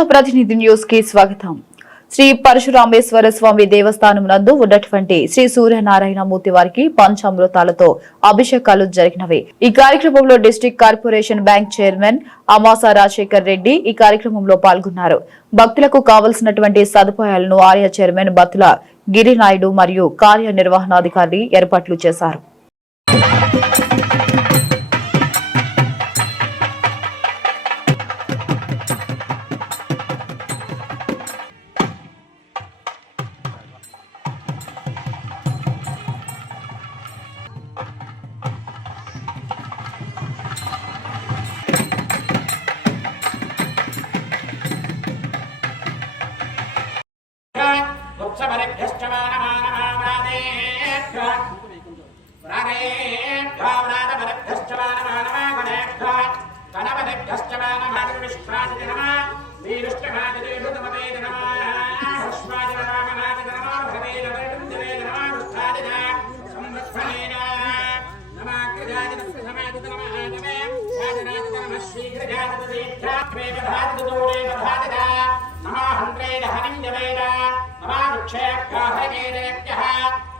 ప్రజాప్రతినిధి న్యూస్ కి స్వాగతం. శ్రీ పరశురామేశ్వర స్వామి దేవస్థానం నందు ఉన్నటువంటి శ్రీ సూర్యనారాయణ మూర్తి వారికి పంచామృతాలతో అభిషేకాలు జరిగినవి. ఈ కార్యక్రమంలో district corporation bank chairman Amasa Rajasekhar Reddy ఈ కార్యక్రమంలో పాల్గొన్నారు. భక్తులకు కావలసినటువంటి సదుపాయాలను ఆలయ చైర్మన్ బత్తుల గిరినాయుడు మరియు కార్యనిర్వహణాధికారి ఏర్పాట్లు చేశారు.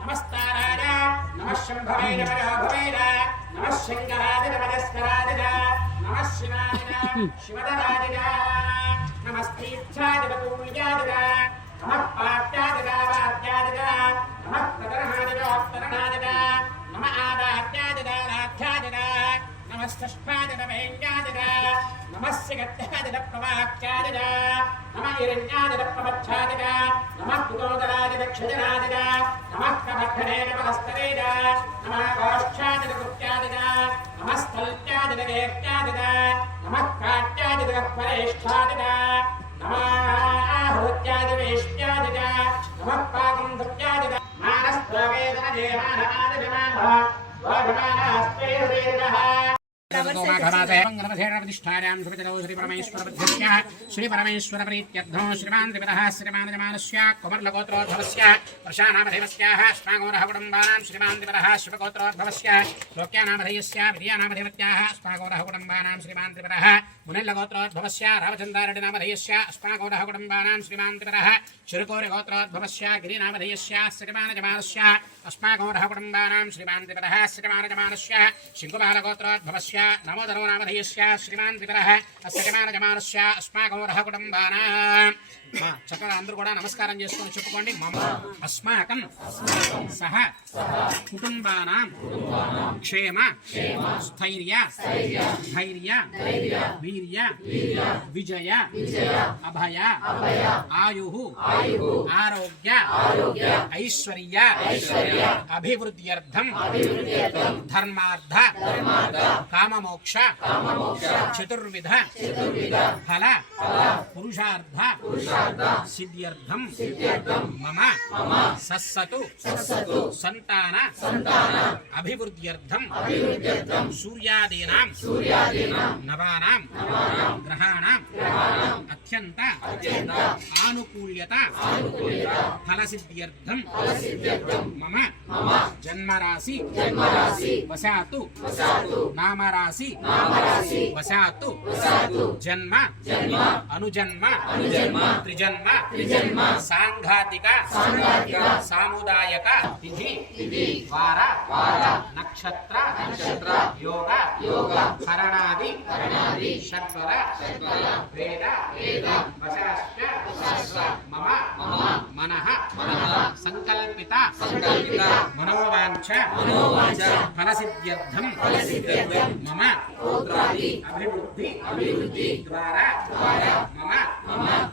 नमस्ताराय नमः शंभवे नमः नमः शंकराय नमः शिवाय शिवदराय नमस्तीर्थाय नमः पात्याय नमः प्रतरणाय नमः आदात्याय राध्याय नमस्तष्पाय नमः सिगत्याय प्रवाक्याय नमः हिरण्याय प्रवच्छाय नमः पुरोदराय दक्षजनाय नमः कमठने नमस्तरे नमः गोष्ठाय गुप्त्याय नमः स्थल्त्याय गेत्याय नमः काट्याय परेष्ठाय नमः आहृत्याय वेष्ट्याय नमः पाकं धृत्याय मानस्त्ववेदनजे मानवाय नमः श्री परमेश्वर प्रीत्यर्थो श्रीमान् त्रिपदः श्रीमानजमानस्य कुमर्लगोत्रोद्भवस्य वर्षानामधेयस्याः अस्मागोरः कुटुम्बानां श्रीमान् त्रिपदः शिवगोत्रोद्भवस्य लोक्यानामधेयस्य विद्यानामधेयत्याः अस्मागोरः कुटुम्बानां श्रीमान् त्रिपदः मुनिल्लगोत्रोद्भवस्य रामचन्द्रारेड्डिनामधेयस्य अस्मागोरः कुटुम्बानां श्रीमान् त्रिपदः चिरुकोरिगोत्रोद्भवस्य गिरिनामधेयस्य श्रीमानजमानस्य अस्मागोरः कुटुम्बानां श्रीमान् त्रिपदः श्रीमानजमानस्य शिङ्कुबालगोत्रोद्भवस्य नमोदरो नामधेयस्य श्रीमान् त्रिपदः श्रीमानजमानस्य अस्मागोरः कुटुम्बानां చక్కగా అందరూ కూడా నమస్కారం చేసుకొని చెప్పుకోండి. మమ అస్మాకం సహ కుటుంబానాం క్షేమ స్థైర్య ధైర్య వీర్య విజయ అభయ ఆయుః ఆరోగ్య ఐశ్వర్య అభివృద్ధ్యర్థం ధర్మార్థ కామమోక్ష చతుర్విధ ఫల పురుషార్థ सिद्ध्यर्थम मम सत्सतु संतान अभिवृद्ध्यर्थम सूर्यादीनां नवानां ग्रहाणां अत्यंत आनुकूल्यता फलसिद्ध्यर्थम मम जन्मराशि वसातु नामराशि वसातु जन्म अनुजन्म त्रिजन्म सांघातिक सामुदायिक तिथि वार नक्षत्र योग हरणादि षट्वर वेद वशाश्च मम मनः संकल्पित मनोवांछ फलसिद्ध्यर्थम मम अभिवृद्धि द्वारा मम